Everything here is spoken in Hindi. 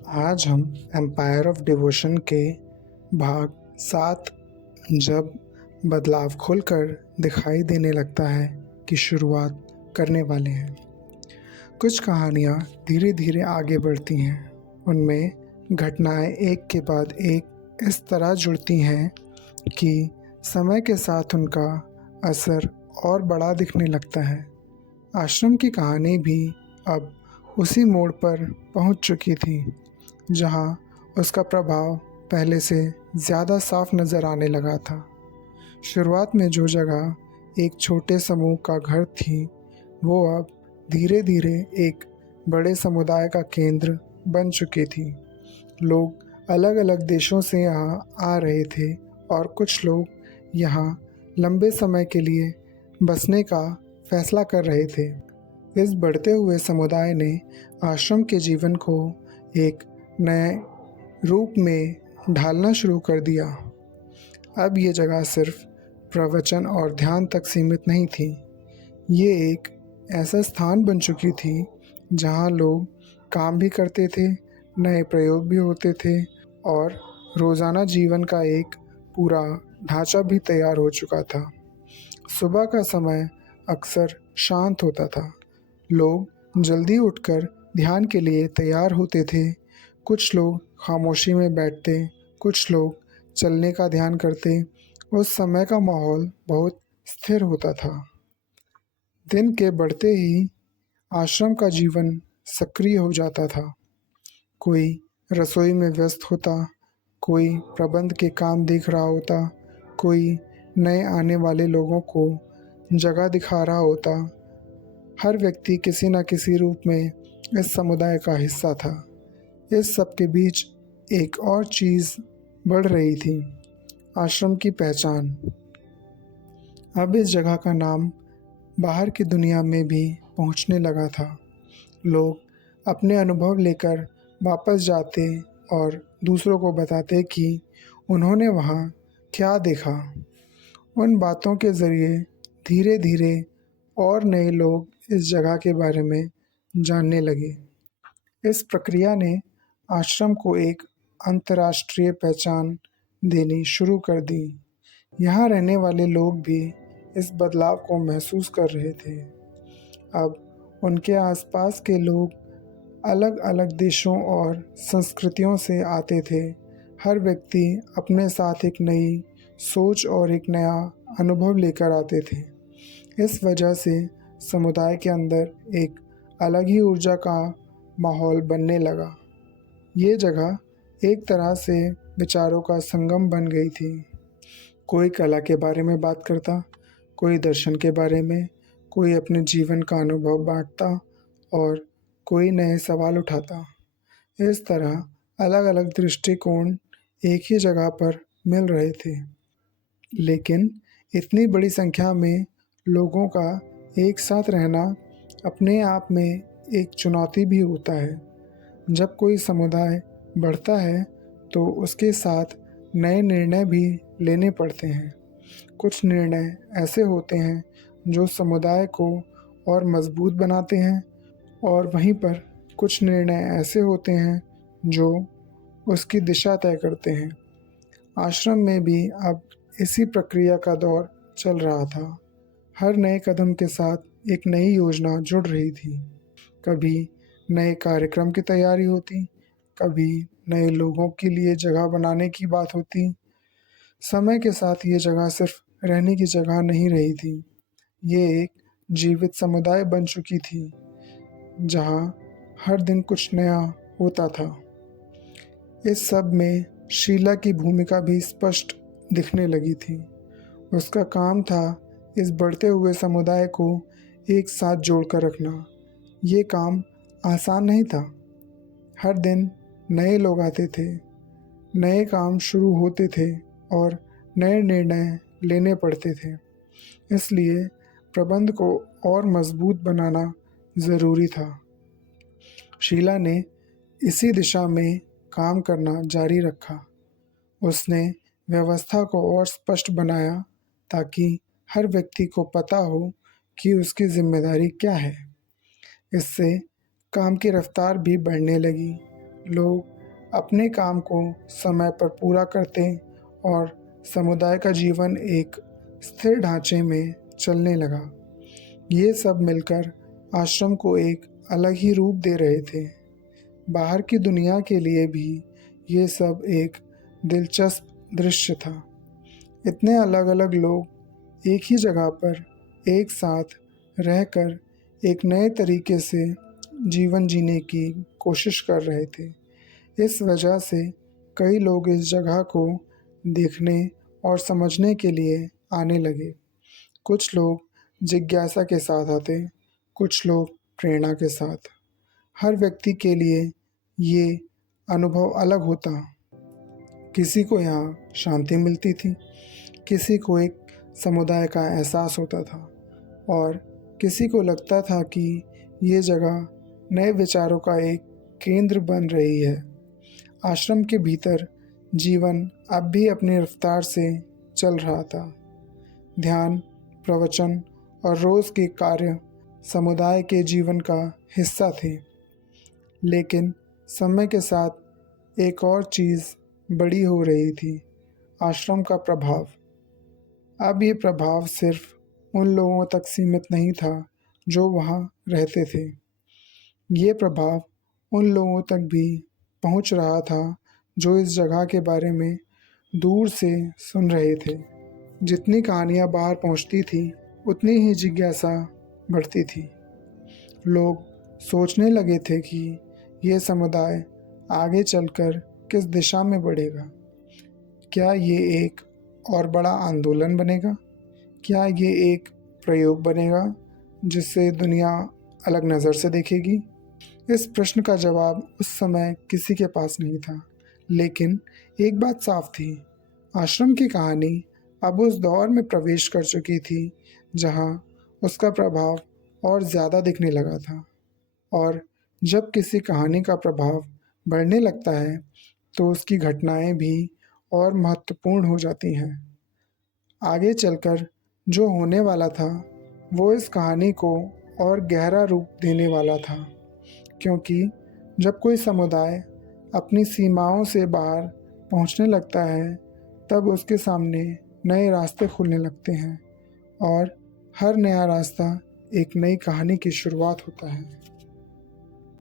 आज हम एम्पायर ऑफ डिवोशन के भाग 7 जब बदलाव खुलकर दिखाई देने लगता है की शुरुआत करने वाले हैं। कुछ कहानियाँ धीरे धीरे आगे बढ़ती हैं। उनमें घटनाएं एक के बाद एक इस तरह जुड़ती हैं कि समय के साथ उनका असर और बड़ा दिखने लगता है। आश्रम की कहानी भी अब उसी मोड़ पर पहुंच चुकी थी जहां उसका प्रभाव पहले से ज़्यादा साफ नज़र आने लगा था। शुरुआत में जो जगह एक छोटे समूह का घर थी वो अब धीरे धीरे एक बड़े समुदाय का केंद्र बन चुकी थी। लोग अलग अलग देशों से यहाँ आ रहे थे और कुछ लोग यहाँ लंबे समय के लिए बसने का फैसला कर रहे थे। इस बढ़ते हुए समुदाय ने आश्रम के जीवन को एक नए रूप में ढालना शुरू कर दिया। अब ये जगह सिर्फ प्रवचन और ध्यान तक सीमित नहीं थी। ये एक ऐसा स्थान बन चुकी थी जहाँ लोग काम भी करते थे, नए प्रयोग भी होते थे और रोज़ाना जीवन का एक पूरा ढांचा भी तैयार हो चुका था। सुबह का समय अक्सर शांत होता था। लोग जल्दी उठकर ध्यान के लिए तैयार होते थे। कुछ लोग खामोशी में बैठते, कुछ लोग चलने का ध्यान करते। उस समय का माहौल बहुत स्थिर होता था। दिन के बढ़ते ही आश्रम का जीवन सक्रिय हो जाता था। कोई रसोई में व्यस्त होता, कोई प्रबंध के काम देख रहा होता, कोई नए आने वाले लोगों को जगह दिखा रहा होता। हर व्यक्ति किसी न किसी रूप में इस समुदाय का हिस्सा था। इस सब के बीच एक और चीज़ बढ़ रही थी, आश्रम की पहचान। अब इस जगह का नाम बाहर की दुनिया में भी पहुंचने लगा था। लोग अपने अनुभव लेकर वापस जाते और दूसरों को बताते कि उन्होंने वहाँ क्या देखा। उन बातों के ज़रिए धीरे धीरे और नए लोग इस जगह के बारे में जानने लगे। इस प्रक्रिया ने आश्रम को एक अंतर्राष्ट्रीय पहचान देनी शुरू कर दी। यहाँ रहने वाले लोग भी इस बदलाव को महसूस कर रहे थे। अब उनके आसपास के लोग अलग अलग देशों और संस्कृतियों से आते थे। हर व्यक्ति अपने साथ एक नई सोच और एक नया अनुभव लेकर आते थे। इस वजह से समुदाय के अंदर एक अलग ही ऊर्जा का माहौल बनने लगा। ये जगह एक तरह से विचारों का संगम बन गई थी। कोई कला के बारे में बात करता, कोई दर्शन के बारे में, कोई अपने जीवन का अनुभव बांटता और कोई नए सवाल उठाता। इस तरह अलग अलग दृष्टिकोण एक ही जगह पर मिल रहे थे। लेकिन इतनी बड़ी संख्या में लोगों का एक साथ रहना अपने आप में एक चुनौती भी होता है। जब कोई समुदाय बढ़ता है तो उसके साथ नए निर्णय भी लेने पड़ते हैं। कुछ निर्णय ऐसे होते हैं जो समुदाय को और मजबूत बनाते हैं और वहीं पर कुछ निर्णय ऐसे होते हैं जो उसकी दिशा तय करते हैं। आश्रम में भी अब इसी प्रक्रिया का दौर चल रहा था। हर नए कदम के साथ एक नई योजना जुड़ रही थी। कभी नए कार्यक्रम की तैयारी होती, कभी नए लोगों के लिए जगह बनाने की बात होती। समय के साथ ये जगह सिर्फ रहने की जगह नहीं रही थी, ये एक जीवित समुदाय बन चुकी थी जहाँ हर दिन कुछ नया होता था। इस सब में शीला की भूमिका भी स्पष्ट दिखने लगी थी। उसका काम था इस बढ़ते हुए समुदाय को एक साथ जोड़कर रखना। ये काम आसान नहीं था। हर दिन नए लोग आते थे, नए काम शुरू होते थे और नए निर्णय लेने पड़ते थे। इसलिए प्रबंध को और मजबूत बनाना ज़रूरी था। शीला ने इसी दिशा में काम करना जारी रखा। उसने व्यवस्था को और स्पष्ट बनाया ताकि हर व्यक्ति को पता हो कि उसकी जिम्मेदारी क्या है। इससे काम की रफ्तार भी बढ़ने लगी लोग अपने काम को समय पर पूरा करते और समुदाय का जीवन एक स्थिर ढांचे में चलने लगा। ये सब मिलकर आश्रम को एक अलग ही रूप दे रहे थे। बाहर की दुनिया के लिए भी ये सब एक दिलचस्प दृश्य था। इतने अलग अलग लोग एक ही जगह पर एक साथ रहकर एक नए तरीके से जीवन जीने की कोशिश कर रहे थे। इस वजह से कई लोग इस जगह को देखने और समझने के लिए आने लगे। कुछ लोग जिज्ञासा के साथ आते, कुछ लोग प्रेरणा के साथ। हर व्यक्ति के लिए ये अनुभव अलग होता। किसी को यहाँ शांति मिलती थी, किसी को एक समुदाय का एहसास होता था और किसी को लगता था कि ये जगह नए विचारों का एक केंद्र बन रही है। आश्रम के भीतर जीवन अब भी अपनी रफ्तार से चल रहा था। ध्यान, प्रवचन और रोज़ के कार्य समुदाय के जीवन का हिस्सा थे। लेकिन समय के साथ एक और चीज़ बड़ी हो रही थी, आश्रम का प्रभाव। अब ये प्रभाव सिर्फ उन लोगों तक सीमित नहीं था जो वहाँ रहते थे। ये प्रभाव उन लोगों तक भी पहुँच रहा था जो इस जगह के बारे में दूर से सुन रहे थे। जितनी कहानियाँ बाहर पहुँचती थी, उतनी ही जिज्ञासा बढ़ती थी। लोग सोचने लगे थे कि ये समुदाय आगे चलकर किस दिशा में बढ़ेगा। क्या ये एक और बड़ा आंदोलन बनेगा? क्या ये एक प्रयोग बनेगा जिससे दुनिया अलग नज़र से देखेगी? इस प्रश्न का जवाब उस समय किसी के पास नहीं था। लेकिन एक बात साफ थी, आश्रम की कहानी अब उस दौर में प्रवेश कर चुकी थी जहाँ उसका प्रभाव और ज़्यादा दिखने लगा था। और जब किसी कहानी का प्रभाव बढ़ने लगता है तो उसकी घटनाएं भी और महत्वपूर्ण हो जाती हैं। आगे चलकर जो होने वाला था वो इस कहानी को और गहरा रूप देने वाला था, क्योंकि जब कोई समुदाय अपनी सीमाओं से बाहर पहुंचने लगता है तब उसके सामने नए रास्ते खुलने लगते हैं और हर नया रास्ता एक नई कहानी की शुरुआत होता है।